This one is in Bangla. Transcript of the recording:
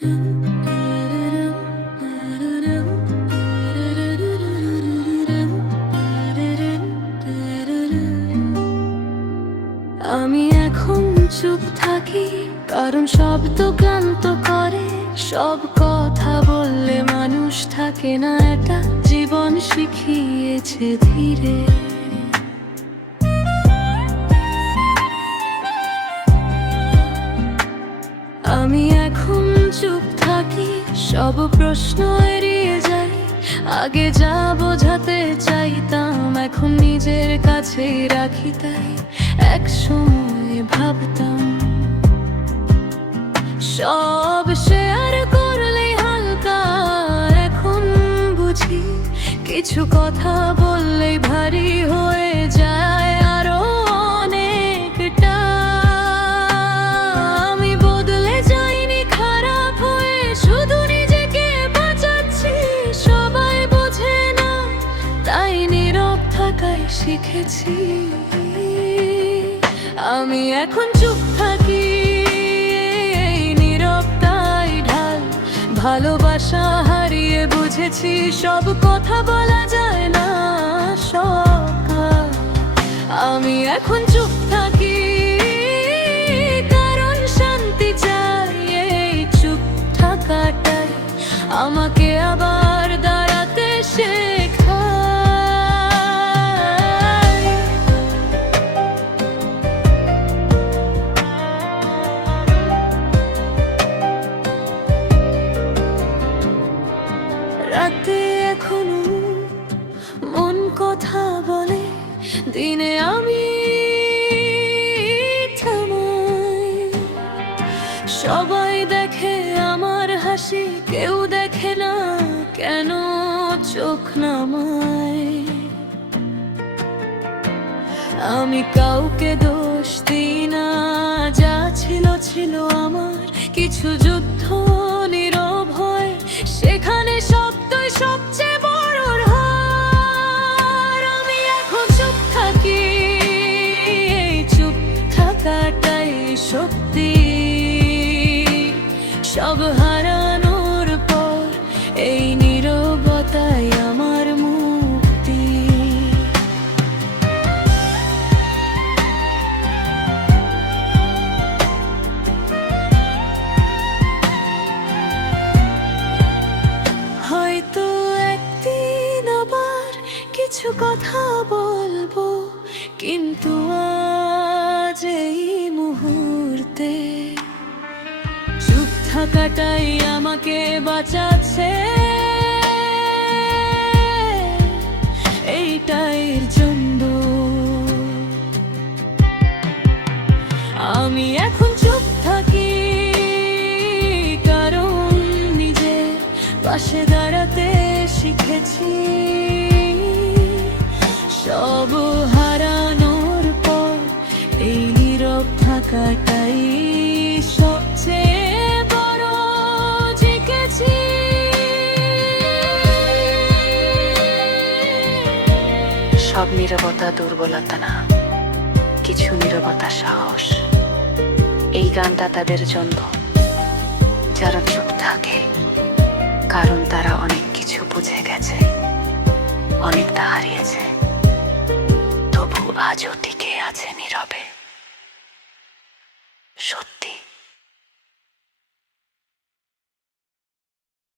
আমি এখন চুপ থাকি, কারণ শব্দ ক্লান্ত করে। সব কথা বললে মানুষ থাকে না, এটা জীবন শিখিয়েছে ধীরে। আমি এখন চুপ থাকি, সব প্রশ্ন এড়িয়ে যাই। আগে যা বোঝাতে চাইতাম এখন নিজের কাছেই রাখি, তাই এক সময় ভাবতাম সব শেয়ার করলেই হালকা। এখন বুঝি কিছু কথা বললেই ভারী হয়ে যায় আরো অনেকটা। আমি বদলে যাইনি খারাপ হয়ে, শুধু নিজেকে বাঁচাচ্ছি। সবাই বোঝে না, তাই নীরব থাকাই শিখেছি। আমি এখন চুপ থাকি, এই নীরবতাই ঢাল। ভালোবাসা হারিয়ে বুঝেছি সব কথা বলা যায় না সকাল। আমি এখন চুপ থাকি, কারণ শান্তি চাই। এই চুপ থাকাটাই আমাকে আবার দাঁড়াতে শেখায়। রাতে এখনো মন কথা বলে, দিনে আমি থামাই। সবাই দেখে আমার হাসি, কেউ দেখে না কেন চোখ নামায়। আমি কাউকে দোষ দিই না, যা ছিল ছিল আমার। কিছু যুদ্ধ নীরব হয়, সেখানে শব্দই সবচেয়ে বড় হার। আমি এখন চুপ থাকি, এই চুপ থাকাটাই শক্তি। সব হারানোর পর এই নীরবতাই আমার মুক্তি। হয়তো একদিন আবার কিছু কথা বলবো, কিন্তু আজ এই মুহূর্তে চুপ থাকাটাই আমাকে বাঁচাচ্ছে। এইটাই জন্য আমি এখন চুপ থাকি, কারণ নিজের পাশে দাঁড়াতে শিখেছি। সব হারানোর পর এই নীরব থাকাটাই সবচেয়ে বড় শিখেছি। সব নীরবতা দুর্বলতা না, কিছু নীরবতা সাহস। এই গানটা তাদের জন্য যারা চুপ থাকে, কারণ তারা অনেক কিছু বুঝে গেছে, অনেকটা হারিয়েছে, তবু আজও টিকে আছে নীরবে।